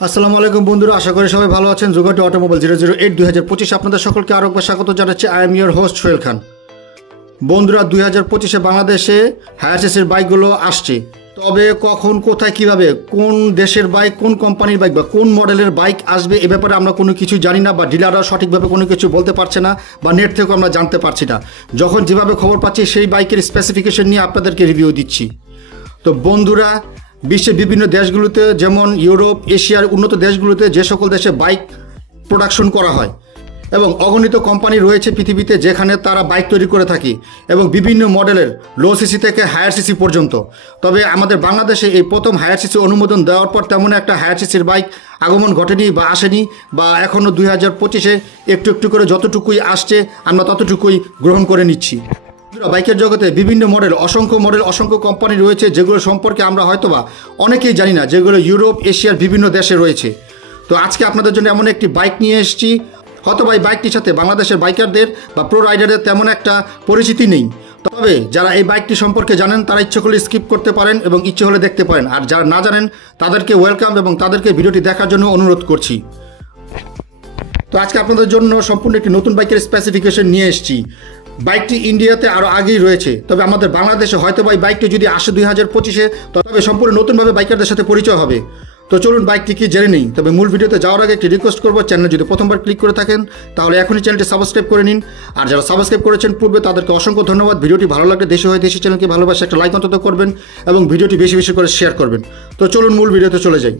আসসালামু আলাইকুম বন্ধুরা, আশা করি সবাই ভালো আছেন। জোগাটি অটোমোবাইল 008 2025 আপনাদের সকলকে আরও একবার স্বাগত জানাচ্ছি। I am your host Sohel Khan. বন্ধুরা, 2025-এ বাংলাদেশে হায়ার সিসির বাইকগুলো আসছে, তবে কখন, কোথায়, কিভাবে, কোন দেশের বাইক, কোন কোম্পানির বাইক বা কোন মডেলের বাইক আসবে এ ব্যাপারে আমরা কোনো কিছু জানি না, বা ডিলাররা সঠিকভাবে কোনো কিছু বলতে পারছে না, বা নেট থেকেও আমরা জানতে পারছি না। যখন যেভাবে খবর পাচ্ছি সেই বাইকের স্পেসিফিকেশন নিয়ে আপনাদেরকে রিভিউ দিচ্ছি। তো বন্ধুরা, বিশ্বের বিভিন্ন দেশগুলোতে, যেমন ইউরোপ, এশিয়ার উন্নত দেশগুলোতে যে সকল দেশে বাইক প্রোডাকশন করা হয় এবং অগণিত কোম্পানি রয়েছে পৃথিবীতে যেখানে তারা বাইক তৈরি করে থাকে এবং বিভিন্ন মডেলের লো সিসি থেকে হায়ার সিসি পর্যন্ত। তবে আমাদের বাংলাদেশে এই প্রথম হায়ার সিসি অনুমোদন দেওয়ার পর তেমন একটা হায়ার সিসির বাইক আগমন ঘটেনি বা আসেনি, বা এখনও 2025-এ একটু একটু করে যতটুকুই আসছে আমরা ততটুকুই গ্রহণ করে নিচ্ছি। বাইকের জগতে বিভিন্ন মডেল, অসংখ্য কোম্পানি রয়েছে যেগুলো সম্পর্কে আমরা হয়তোবা অনেকেই জানি না, যেগুলো ইউরোপ, এশিয়ার বিভিন্ন দেশে রয়েছে। তো আজকে আপনাদের জন্য এমন একটি বাইক নিয়ে এসেছি, হয়তোবা এই বাইকটির সাথে বাংলাদেশের বাইকারদের বা প্রো রাইডারদের তেমন একটা পরিচিতি নেই। তবে যারা এই বাইকটি সম্পর্কে জানেন তারা ইচ্ছে করলে স্কিপ করতে পারেন এবং ইচ্ছে হলে দেখতে পারেন, আর যারা না জানেন তাদেরকে ওয়েলকাম এবং তাদেরকে ভিডিওটি দেখার জন্য অনুরোধ করছি। তো আজকে আপনাদের জন্য সম্পূর্ণ একটি নতুন বাইকের স্পেসিফিকেশন নিয়ে এসেছি। বাইকটি ইন্ডিয়াতে আরও আগেই রয়েছে, তবে আমাদের বাংলাদেশে হয়তো এই বাইকটি যদি আসে 2025-এ তবে সম্পূর্ণ নতুনভাবে বাইকারদের সাথে পরিচয় হবে। তো চলুন বাইকটি কি জেনে নিই। তবে মূল ভিডিওতে যাওয়ার আগে একটি রিকোয়েস্ট করবো, চ্যানেল যদি প্রথমবার ক্লিক করে থাকেন তাহলে এখনই চ্যানেলটি সাবস্ক্রাইব করে নিন, আর যারা সাবস্ক্রাইব করেছেন পূর্বে তাদেরকে অসংখ্য ধন্যবাদ। ভিডিওটি ভালো লাগলে দেশি হয়ে দেশি চ্যানেলকে ভালোবাসে একটা লাইক অন্তত করবেন এবং ভিডিওটি বেশি বেশি করে শেয়ার করবেন। তো চলুন মূল ভিডিওতে চলে যাই।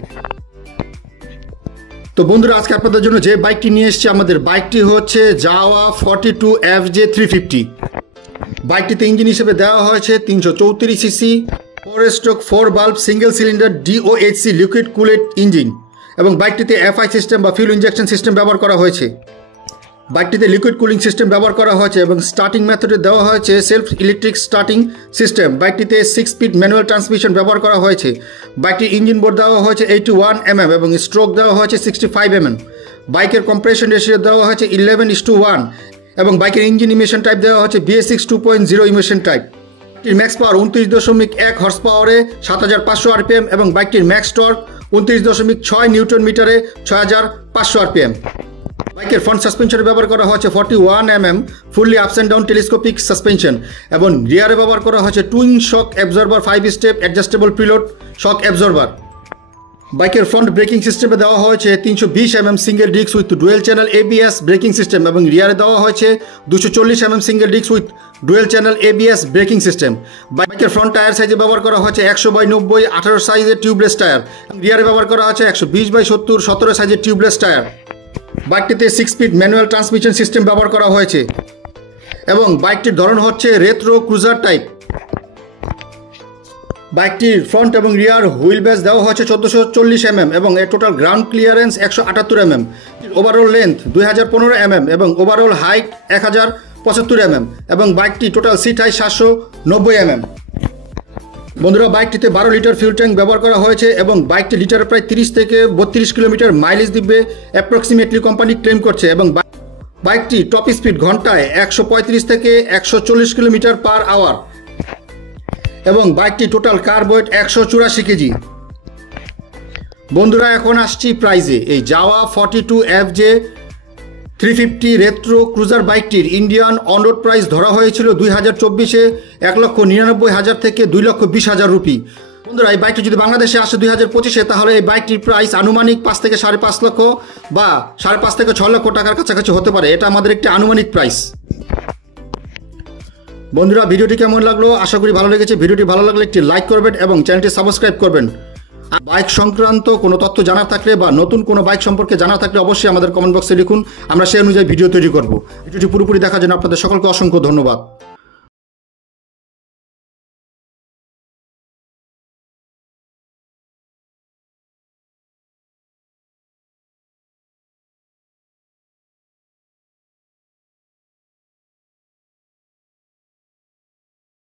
তো বন্ধুরা, আজকে আপনাদের জন্য যে বাইকটি নিয়ে এসেছি, আমাদের বাইকটি হচ্ছে জাওয়া 42 FJ 350। বাইকটিতে ইঞ্জিন হিসেবে দেওয়া হয়েছে 334 সিসি 4 বাল্ব single cylinder DOHC liquid cooled engine, এবং বাইকটিতে FI সিস্টেম বা ফিউল ইঞ্জেকশন সিস্টেম ব্যবহার করা হয়েছে। বাইকটিতে লিকুইড কুলিং সিস্টেম ব্যবহার করা হয়েছে এবং স্টার্টিং মেথডে দেওয়া হয়েছে সেলফ ইলেকট্রিক স্টার্টিং সিস্টেম। বাইকটিতে 6 স্পিড ম্যানুয়াল ট্রান্সমিশন ব্যবহার করা হয়েছে। বাইকটির ইঞ্জিন বোর্ড দেওয়া হয়েছে 81 mm এবং স্ট্রোক দেওয়া হয়েছে 65 mm। বাইকের কম্প্রেশন রেশিও দেওয়া হয়েছে 11:1 এবং বাইকের ইঞ্জিন ইমিশন টাইপ দেওয়া হচ্ছে BS6 2.0 ইমিশন টাইপ। বাইকটির ম্যাক্স পাওয়ার 29.1 হর্স পাওয়ারে 7500 RPM এবং বাইকটির ম্যাক্স টর্ক 29.6 নিউটন মিটারে 6500 RPM। বাইকের ফ্রন্ট সাসপেনশনে ব্যবহার করা হয়েছে 41 mm fully ups and down telescopic suspension, এবং রিয়ারে ব্যবহার করা হয়েছে twin shock absorber 5 step adjustable preload shock absorber. বাইকের ফ্রন্ট ব্রেকিং সিস্টেমে দেওয়া হয়েছে 320 mm single disc with dual channel ABS braking system, এবং রিয়ারে দেওয়া হয়েছে 240 mm single disc with dual channel ABS braking system. বাইকের ফ্রন্ট টায়ার সাইজে ব্যবহার করা হয়েছে 100/90 18 সাইজের টিউবলেস টায়ার, রিয়ারে ব্যবহার করা হয়েছে 120/70 17 সাইজের টিউবলেস টায়ার। বাইকটিতে 6 স্পিড ম্যানুয়াল ট্রান্সমিশন সিস্টেম ব্যবহার করা হয়েছে এবং বাইকটির ধরন হচ্ছে রেট্রো ক্রুজার টাইপ। বাইকটির ফ্রন্ট এবং রিয়ার হুইল বেস দেওয়া হয়েছে 1440 mm এবং এর total ground clearance 178 mm। Overall length 2015 mm এবং ওভারঅল হাইট 1075 mm এবং বাইকটি টোটাল সিট হাইট 790 mm। বন্ধুরা, বাইকটিতে 12 লিটার ফিউল ট্যাঙ্ক ব্যবহার করা হয়েছে এবং বাইকটি লিটারে প্রায় 30 থেকে 32 কিলোমিটার মাইলেজ দিবে অ্যাপ্রক্সিমেটলি কোম্পানি ক্লেম করছে, এবং বাইকটি টপ স্পিড ঘন্টায় 135 থেকে 140 কিলোমিটার পার আওয়ার, এবং বাইকটি টোটাল কার ওয়েট 184 কেজি। বন্ধুরা, এখন আসছি প্রাইজে। এই জাওয়া 42 FJ 350 রেট্রো ক্রুজার বাইকটির ইন্ডিয়ান অনরোড প্রাইস ধরা হয়েছিল 2024-এ 1,99,000 থেকে 2,20,000 রুপি। বন্ধুরা, এই বাইকটি যদি বাংলাদেশে আসে 2025-এ তাহলে এই বাইকটির প্রাইস আনুমানিক 5 থেকে 5.5 লক্ষ বা 5.5 থেকে 6 লক্ষ টাকার কাছাকাছি হতে পারে। এটা আমাদের একটি আনুমানিক প্রাইস। বন্ধুরা, ভিডিওটি কেমন লাগলো? আশা করি ভালো লেগেছে। ভিডিওটি ভালো লাগলে একটি লাইক করবেন এবং চ্যানেলটি সাবস্ক্রাইব করবেন। বাইক সংক্রান্ত কোনো তথ্য জানার থাকলে বা নতুন কোনো বাইক সম্পর্কে জানার থাকলে অবশ্যই আমাদের কমেন্ট বক্সে লিখুন, আমরা সেই অনুযায়ী ভিডিও তৈরি করব। ভিডিওটি পুরোপুরি দেখার জন্য আপনাদের সকলকে অসংখ্য ধন্যবাদ।